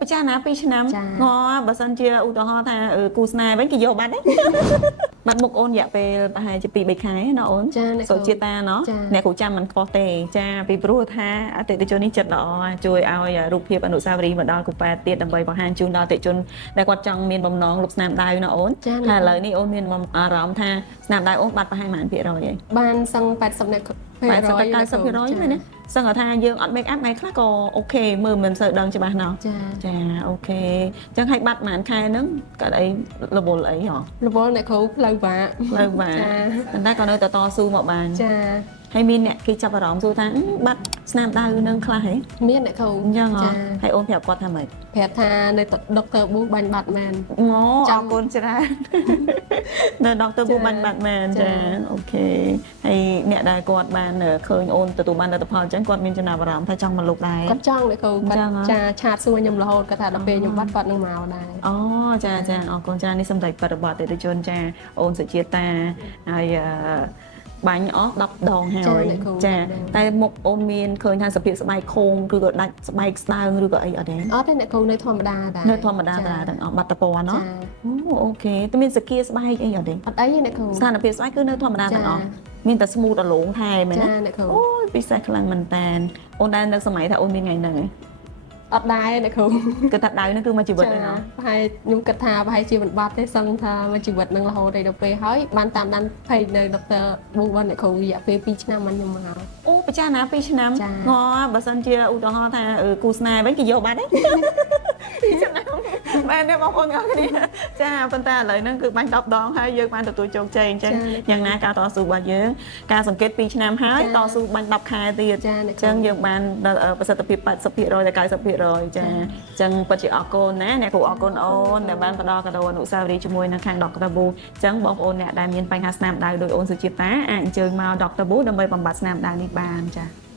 ប្រចាណា2ឆ្នាំងបើសិនជាឧទាហរណ៍ថាគូស្នេហ៍វិញគេយកបាត់ទេបាត់មុខអូនរយៈពេលប្រហែលជា2-3ខែណាអូនសុជាតាណោះអ្នកគ្រូចាំមិនខុសទេចាពីព្រោះថាអតិថិជននេះចិត្តល្អជួយឲ្យរូបភាពអនុស្សាវរីយ៍មកដល់គ្រូប៉ែទៀតដើម្បីបង្ហាញជូនដល់អតិថិជនដែលគាត់ចង់មានបំណងលុបស្នាមដៅណាអូនហើយឥឡូវនេះអូនមានអារម្មណ៍ថាស្នាមដៅអូនបាត់ប្រហែលប៉ុន្មាន%ហើយបានសឹង80%អ្នក80-90%មែនទេសឹងថាយើងអត់ make up ថ្ងៃខ្លះក៏អូខេមើលមិនសូវដឹងច្បាស់ណោះចាអូខេអញ្ចឹងឲ្យបាត់ប្រហែលខែហ្នឹងកើតអីរវល់អីហ៎រវល់អ្នកគ្រូផ្លូវបាក់ប៉ុន្តែក៏នៅតែតស៊ូមកបានចាហើយមានអ្នកគេចាប់អារម្មណ៍សួរថាបាត់ស្នាមដៅនឹងខ្លះហ៎មានអ្នកគ្រូអញ្ចឹងហ៎ហើយអូនប្រាប់គាត់ថាម៉េចប្រាប់ថានៅដុកទ័រប៊ូបាញ់បាត់មែនអូអរគុណច្រើននៅដុកទ័រប៊ូបាញ់បាត់មែនចាអូខេហើយអ្នកដែលគាត់បានឃើញអូនទទួលបានលទ្ធផលអញ្ចឹងគាត់មានចំណាប់អារម្មណ៍ថាចង់មកលុបដែរគាត់ចង់អ្នកគ្រូគាត់ចាឆាតសួរខ្ញុំរហូតគាត់ថាដល់ពេលខ្ញុំបាត់គាត់នឹងមកដែរអូចាអរគុណច្រើននេះសម្ដេចបរិបត្តិអតិថិជនចាអូនសុជាតាហើយបាញ់អស់10ដងហើយចាតែមុខអូនមានឃើញថាសភាពស្បែកខូងឬក៏ដាច់ស្បែកស្ដើងឬក៏អីអត់ទេអត់ទេអ្នកគ្រូនៅធម្មតាដែរនៅធម្មតាតាទាំងអស់បាត់តពណ៌ណោះអូខេតែមានសគាស្បែកអីអត់ទេអត់អីទេអ្នកគ្រូស្ថានភាពស្បែកគឺនៅធម្មតាទាំងអស់មានតែស្មូតអលងថែមែនណាចាអ្នកគ្រូអូយពិសេសខ្លាំងមែនតានអូនដែរនៅសម័យថាអូនមានថ្ងៃហ្នឹងអត់ដែរអ្នកគ្រូគិតថាដៅហ្នឹងគឺមួយជីវិតហ្នឹងប្រហែលខ្ញុំគិតថាប្រហែលជាមិនបាត់ទេសឹងថាមួយជីវិតនឹងរហូតដល់ពេលហើយបានតាមដានភ័យនៅដុកទ័រប៊ូបានអ្នកគ្រូរយៈពេល2ឆ្នាំបានខ្ញុំមកអូប្រចាណា2ឆ្នាំងបើសិនជាឧទាហរណ៍ថាគូស្នេហ៍វិញគេយកបាត់ទេ2ឆ្នាំបានទេបងប្អូនអរគ្នាចាប៉ុន្តែឥឡូវហ្នឹងគឺបាញ់10ដងហើយយើងបានទទួលជោគជ័យអញ្ចឹងយ៉ាងណាការតស៊ូរបស់យើងការសង្កេត2ឆ្នាំហើយតស៊ូបាញ់10ខែទៀតអញ្ចឹងយើងបានប្រសិទ្ធភាព80%ដល់90%ចាអញ្ចឹងពិតជាអរគុណណាអ្នកគ្រូអរគុណអូនដែលបានផ្ដល់កាដូអនុស្សាវរីយ៍ជាមួយនឹងខាង Dr. Boo អញ្ចឹងបងប្អូនអ្នកដែលមានបញ្ហាស្នាមដៅដោយអូនសុជាតាអាចអញ្ជើញមក Dr. Boo ដើម្បីបំបត្តិស្នាមដៅនេះបានចា